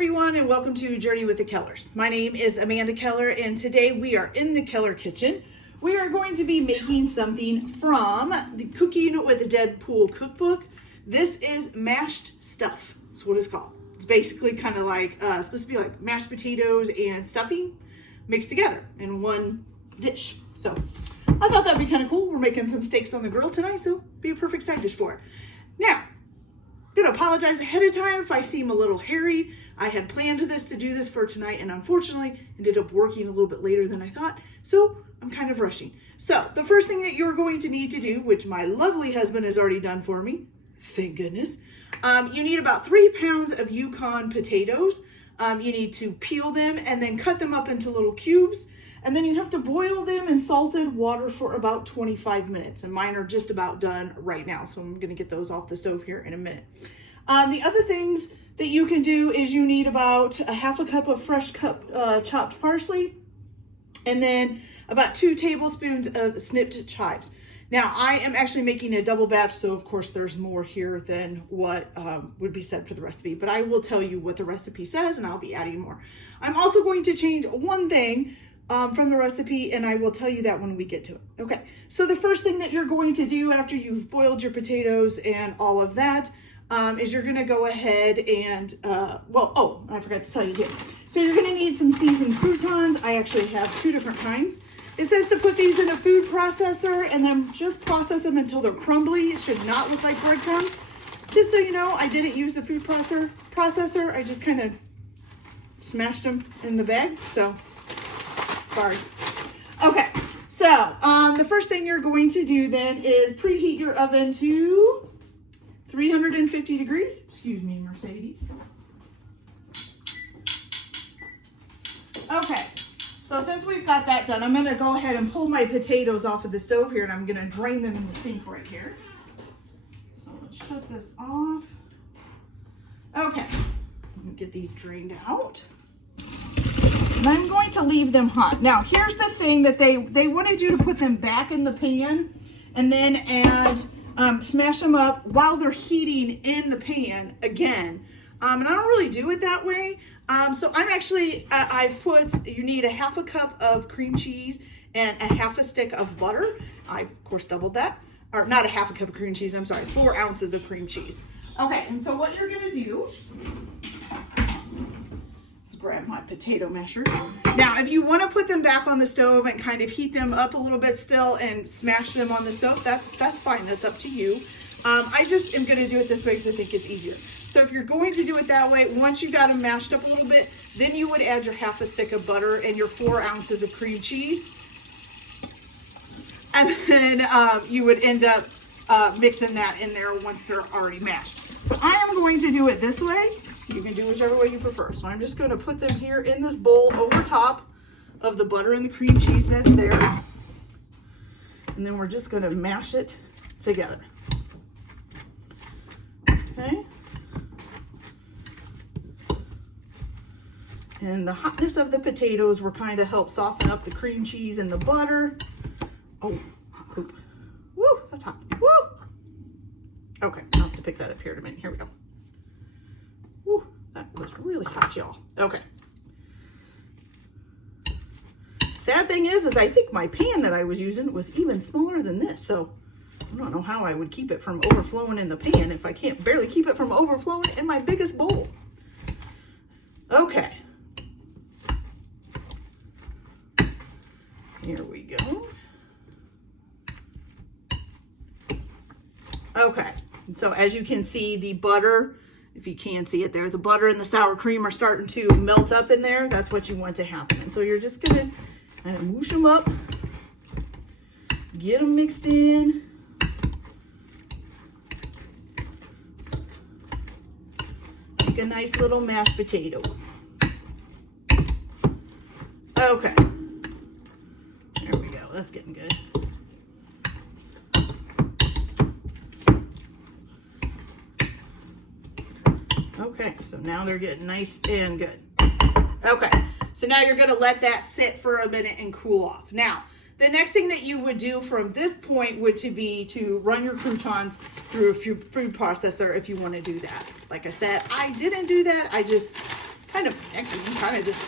everyone, and welcome to Journey with the Kellers. My name is Amanda Keller, and today we are in the Keller kitchen. We are going to be making something from the Cooking with the Deadpool cookbook. This is mashed stuff. That's what it's called. It's basically kind of like, supposed to be like mashed potatoes and stuffing mixed together in one dish. So I thought that'd be kind of cool. We're making some steaks on the grill tonight, so be a perfect side dish for it. Now, I'm gonna apologize ahead of time if I seem a little hairy. I had planned to do this for tonight, and unfortunately ended up working a little bit later than I thought, so I'm kind of rushing. So the first thing that you're going to need to do, which my lovely husband has already done for me, thank goodness, you need about 3 pounds of Yukon potatoes. You need to peel them and then cut them up into little cubes. And then you have to boil them in salted water for about 25 minutes. And mine are just about done right now. So I'm gonna get those off the stove here in a minute. The other things that you can do is you need about a half a cup of fresh chopped parsley. And then about 2 tablespoons of snipped chives. Now I am actually making a double batch. So of course there's more here than what would be said for the recipe. But I will tell you what the recipe says and I'll be adding more. I'm also going to change one thing from the recipe, and I will tell you that when we get to it. Okay, so the first thing that you're going to do after you've boiled your potatoes and all of that is you're gonna go ahead and, I forgot to tell you too. So you're gonna need some seasoned croutons. I actually have 2 different kinds. It says to put these in a food processor and then just process them until they're crumbly. It should not look like breadcrumbs. Just so you know, I didn't use the food processor. I just kind of smashed them in the bag, so. Sorry. Okay, so the first thing you're going to do then is preheat your oven to 350 degrees. Excuse me, Mercedes. Okay, so since we've got that done, I'm gonna go ahead and pull my potatoes off of the stove here and I'm gonna drain them in the sink right here. So let's shut this off. Okay, let me get these drained out. And I'm going to leave them hot. Now, here's the thing that they wanted you to put them back in the pan and then add, smash them up while they're heating in the pan again. And I don't really do it that way. So I'm actually, I've put, you need a half a cup of cream cheese and a half a stick of butter. I've, of course, doubled that. Or not a half a cup of cream cheese, I'm sorry, 4 ounces of cream cheese. Okay, and so what you're gonna do, grab my potato masher. Now, if you want to put them back on the stove and kind of heat them up a little bit still and smash them on the stove, that's fine. That's up to you. I just am going to do it this way because I think it's easier. So if you're going to do it that way, once you got them mashed up a little bit, then you would add your half a stick of butter and your 4 ounces of cream cheese. And then you would end up mixing that in there once they're already mashed. But I am going to do it this way. You can do whichever way you prefer. So I'm just going to put them here in this bowl over top of the butter and the cream cheese that's there. And then we're just going to mash it together. Okay. And the hotness of the potatoes will kind of help soften up the cream cheese and the butter. Oh, poop. Woo, that's hot. Woo! Okay, I'll have to pick that up here in a minute. Here we go. Woo, that was really hot, y'all. Okay. Sad thing is I think my pan that I was using was even smaller than this, so I don't know how I would keep it from overflowing in the pan if I can't barely keep it from overflowing in my biggest bowl. Okay. Here we go. Okay, and so as you can see, the butter, if you can see it there, the butter and the sour cream are starting to melt up in there. That's what you want to happen. And so you're just gonna kind of moosh them up, get them mixed in. Make a nice little mashed potato. Okay, there we go, that's getting good. Okay, so now they're getting nice and good. Okay, so now you're gonna let that sit for a minute and cool off. Now, the next thing that you would do from this point would be to run your croutons through a food processor if you want to do that. Like I said, I didn't do that. I just kind kind of, actually, you can kind of just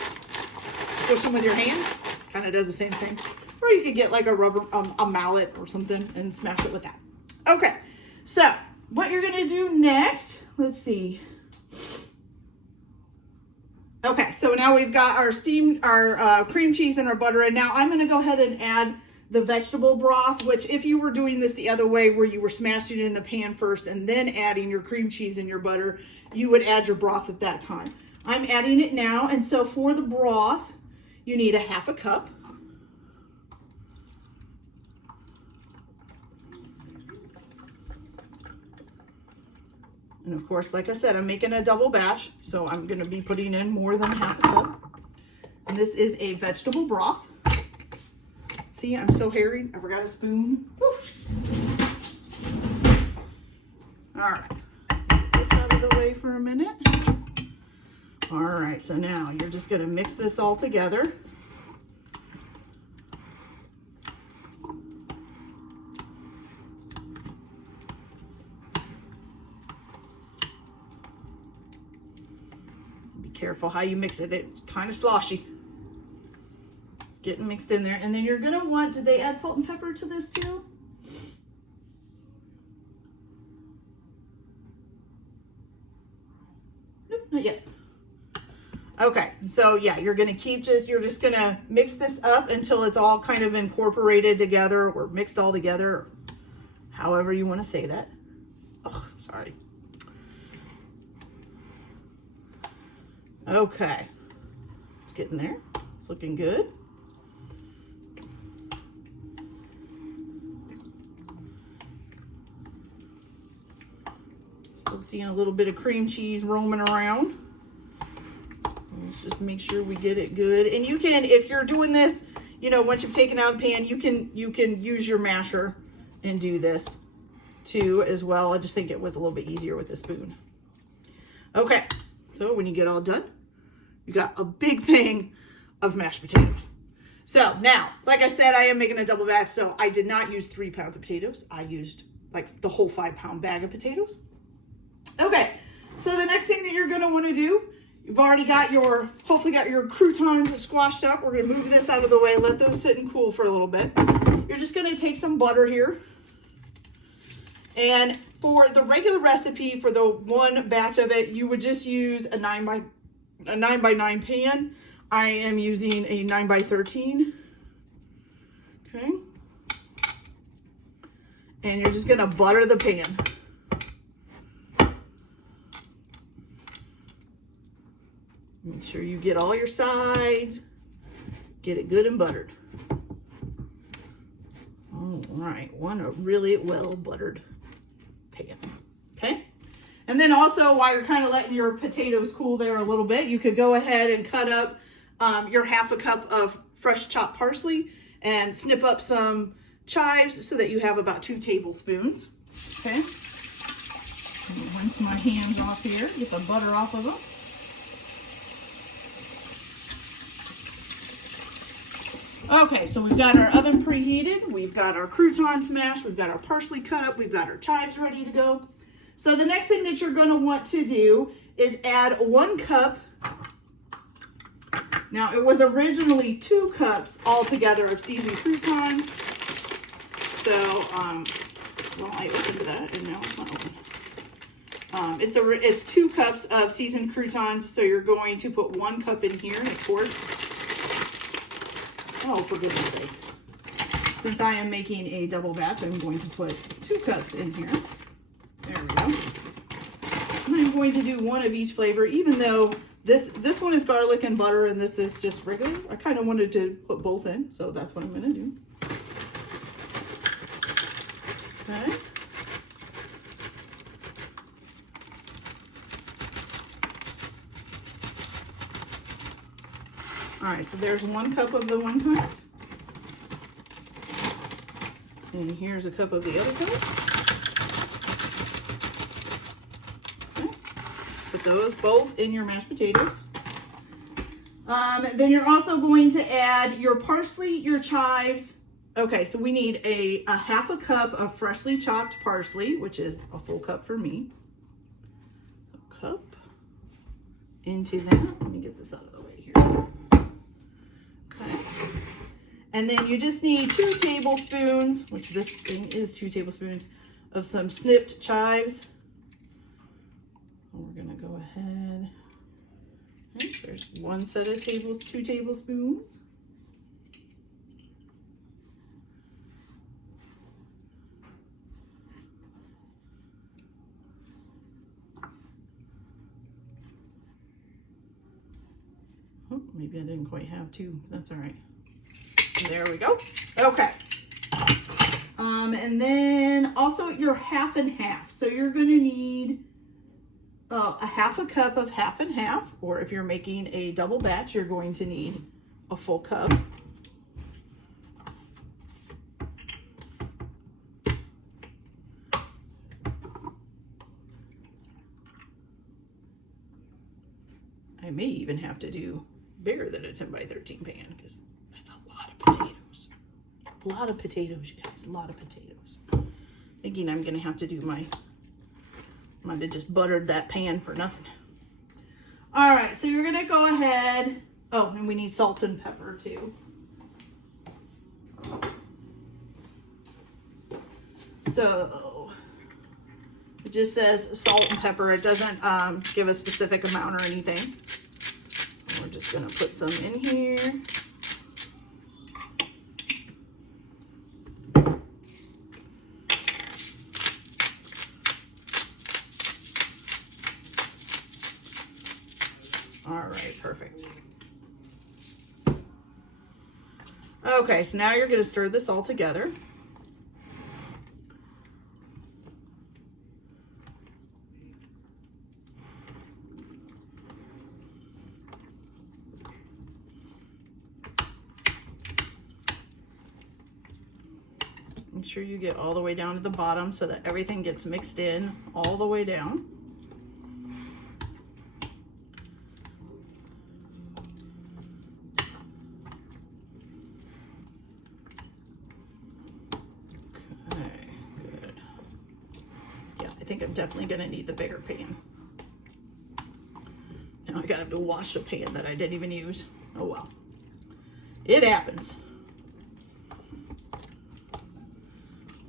squish them with your hand. Kind of does the same thing. Or you could get like a rubber, a mallet or something and smash it with that. Okay, so what you're gonna do next, let's see. Okay, so now we've got our cream cheese and our butter, and now I'm gonna go ahead and add the vegetable broth, which if you were doing this the other way where you were smashing it in the pan first and then adding your cream cheese and your butter, you would add your broth at that time. I'm adding it now, and so for the broth, you need a half a cup. And of course, like I said, I'm making a double batch, so I'm gonna be putting in more than half a cup. And this is a vegetable broth. See, I'm so hairy, I forgot a spoon. Woo. All right, get this out of the way for a minute. All right, so now you're just gonna mix this all together. Careful how you mix it. It's kind of sloshy. It's getting mixed in there. And then you're going to want, did they add salt and pepper to this too? Nope, not yet. Okay, so yeah, you're going to you're just going to mix this up until it's all kind of incorporated together or mixed all together, or however you want to say that. Oh, sorry. Okay, it's getting there. It's looking good. Still seeing a little bit of cream cheese roaming around. Let's just make sure we get it good. And you can, if you're doing this, you know, once you've taken out the pan, you can use your masher and do this too as well. I just think it was a little bit easier with the spoon. Okay. So when you get all done, you got a big thing of mashed potatoes. So now, like I said, I am making a double batch, so I did not use 3 pounds of potatoes. I used like the whole 5-pound bag of potatoes. Okay, so the next thing that you're gonna wanna do, you've already got hopefully got your croutons squashed up. We're gonna move this out of the way, let those sit and cool for a little bit. You're just gonna take some butter here. And for the regular recipe, for the one batch of it, you would just use a 9 by 9 pan. I am using a 9 by 13. Okay. And you're just gonna butter the pan. Make sure you get all your sides. Get it good and buttered. All right, one really well buttered pan. Okay. And then also, while you're kind of letting your potatoes cool there a little bit, you could go ahead and cut up your half a cup of fresh chopped parsley and snip up some chives so that you have about 2 tablespoons. Okay. Rinse my hands off here, get the butter off of them. Okay, so we've got our oven preheated, we've got our crouton smashed, we've got our parsley cut up, we've got our chives ready to go. So the next thing that you're going to want to do is add 1 cup. Now it was originally 2 cups altogether of seasoned croutons. So, well, I opened that and now it's not open. It's 2 cups of seasoned croutons, so you're going to put 1 cup in here, of course. Oh, for goodness sakes. Since I am making a double batch, I'm going to put 2 cups in here. There we go. And I'm going to do 1 of each flavor, even though this one is garlic and butter and this is just regular. I kind of wanted to put both in, so that's what I'm going to do. Okay. All right, so there's 1 cup of the one kind. And here's a cup of the other kind. Okay. Put those both in your mashed potatoes. Then you're also going to add your parsley, your chives. Okay, so we need a half a cup of freshly chopped parsley, which is a full cup for me. So cup into that. Let me get this out of the way here. Okay. And then you just need 2 tablespoons, which this thing is 2 tablespoons, of some snipped chives. And we're gonna go ahead. Okay, there's 1 set of 2 tablespoons. Oh, maybe I didn't quite have 2. That's all right. There we go. Okay. And then also your half and half. So you're going to need a half a cup of half and half, or if you're making a double batch, you're going to need a full cup. I may even have to do bigger than a 10 by 13 pan because that's a lot of potatoes. A lot of potatoes, you guys, a lot of potatoes. Thinking I'm gonna have to do I might have just buttered that pan for nothing. All right, so you're gonna go ahead. Oh, and we need salt and pepper too. So it just says salt and pepper. It doesn't give a specific amount or anything. We're just gonna put some in here. All right, perfect. Okay, so now you're gonna stir this all together. Make sure you get all the way down to the bottom so that everything gets mixed in all the way down. Okay, good. Yeah, I think I'm definitely gonna need the bigger pan. Now I gotta have to wash a pan that I didn't even use. Oh well, it happens.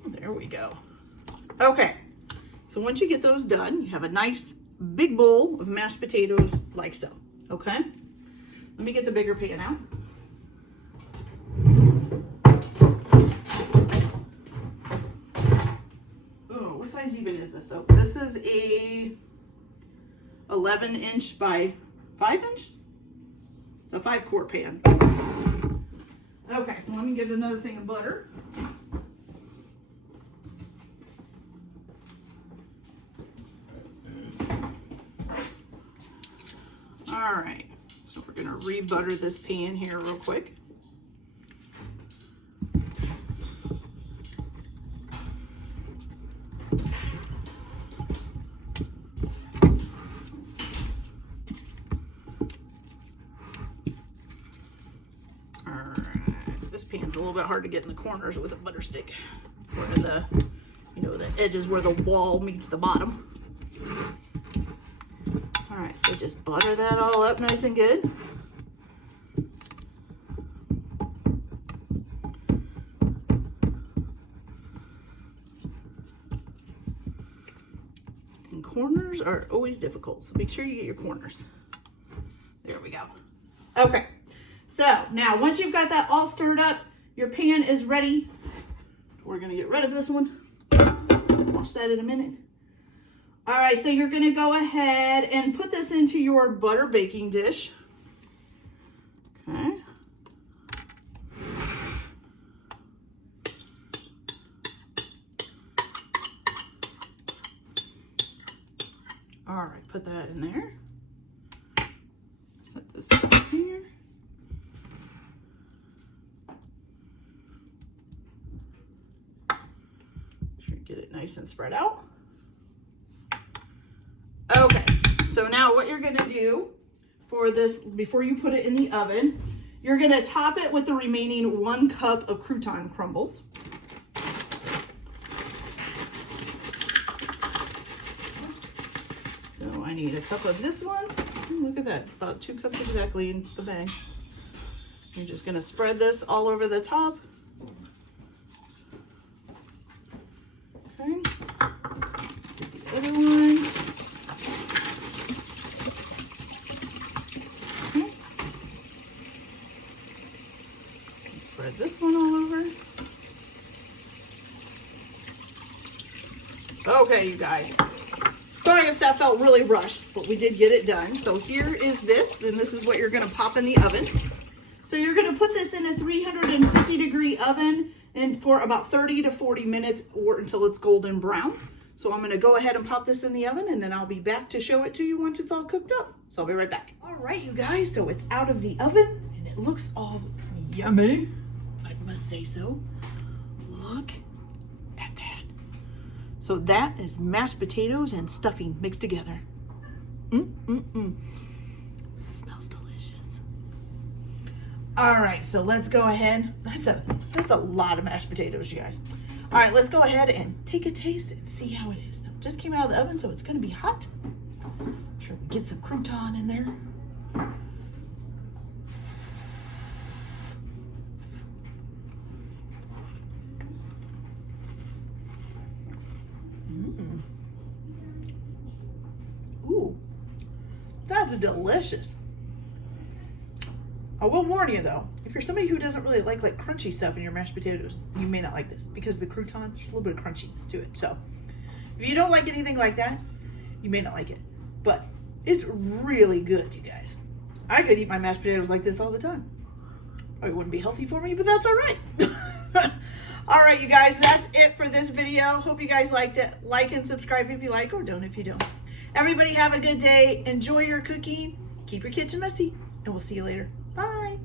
There we go. Okay, so once you get those done, you have a nice big bowl of mashed potatoes like so, okay? Let me get the bigger pan out. Oh, what size even is this? So this is a 11-inch by 5-inch? It's a 5-quart pan. Okay, so let me get another thing of butter. All right, so we're gonna re-butter this pan here real quick. All right, this pan's a little bit hard to get in the corners with a butter stick, or in the, the edges where the wall meets the bottom. All right, so just butter that all up nice and good. And corners are always difficult, so make sure you get your corners. There we go. Okay, so now once you've got that all stirred up, your pan is ready. We're gonna get rid of this one. Wash that in a minute. All right, so you're gonna go ahead and put this into your butter baking dish. Okay. All right, put that in there. Set this up here. Make sure you get it nice and spread out. Okay, so now what you're gonna do for this, before you put it in the oven, you're gonna top it with the remaining 1 cup of crouton crumbles. So I need a cup of this one, and look at that. About 2 cups exactly in the bag. You're just gonna spread this all over the top. Okay. Get the other one. Okay. Spread this one all over. Okay, you guys. Sorry if that felt really rushed, but we did get it done. So here is this, and this is what you're gonna pop in the oven. So you're gonna put this in a 350-degree oven and for about 30 to 40 minutes or until it's golden brown. So I'm gonna go ahead and pop this in the oven, and then I'll be back to show it to you once it's all cooked up. So I'll be right back. All right, you guys, so it's out of the oven and it looks all yummy. I must say so. Look at that. So that is mashed potatoes and stuffing mixed together. Smells delicious. All right, so let's go ahead. That's a lot of mashed potatoes, you guys. All right, let's go ahead and take a taste and see how it is. Now, it just came out of the oven, so it's gonna be hot. Sure, we get some crouton in there. Ooh, that's delicious. I will warn you though, if you're somebody who doesn't really like crunchy stuff in your mashed potatoes, you may not like this because the croutons, there's a little bit of crunchiness to it. So if you don't like anything like that, you may not like it, but it's really good, you guys. I could eat my mashed potatoes like this all the time. Probably wouldn't be healthy for me, but that's all right. All right, you guys, that's it for this video. Hope you guys liked it. Like and subscribe if you like, or don't if you don't. Everybody have a good day. Enjoy your cooking. Keep your kitchen messy, and we'll see you later. Bye.